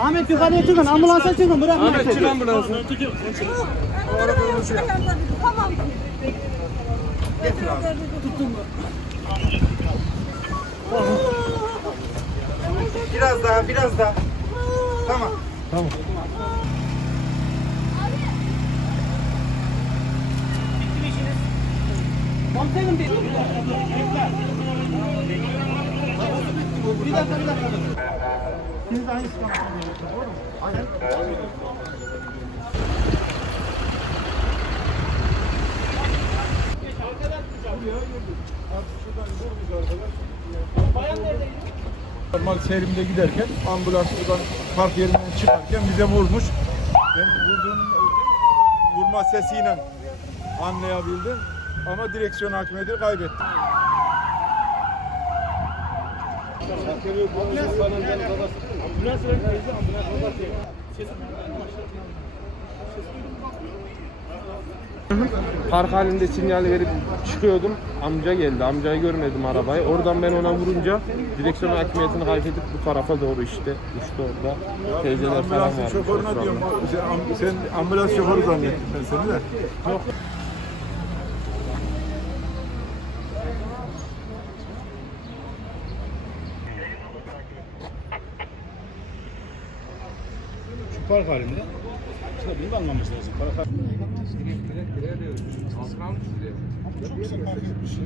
Ahmet yukarıya çıkın, ambulansa çıkın, bırakmayın. Ahmet çık ambulansa. Tamam. Biraz daha, biraz daha. Tamam. Normal seyrimde giderken ambulans buradan park yerinden çıkarken bize vurmuş. Ben vurduğum vurma sesiyle anlayabildim ama direksiyon hakimiyeti kaybettim. Park halinde sinyal verip çıkıyordum. Amca geldi. Amcayı görmedim arabayı. Oradan ben ona vurunca direksiyon hakimiyetini kaybedip bu tarafa doğru işte uçtu orada. Teyzeler falan Ambulansın varmış. şoförüne diyorum. Sen, am- sen ambulans şoförü zannettim ben seni de. Yok. Park halinde. İşte bunu da anlamış lazım. Park Çok sık fark etmiş ya.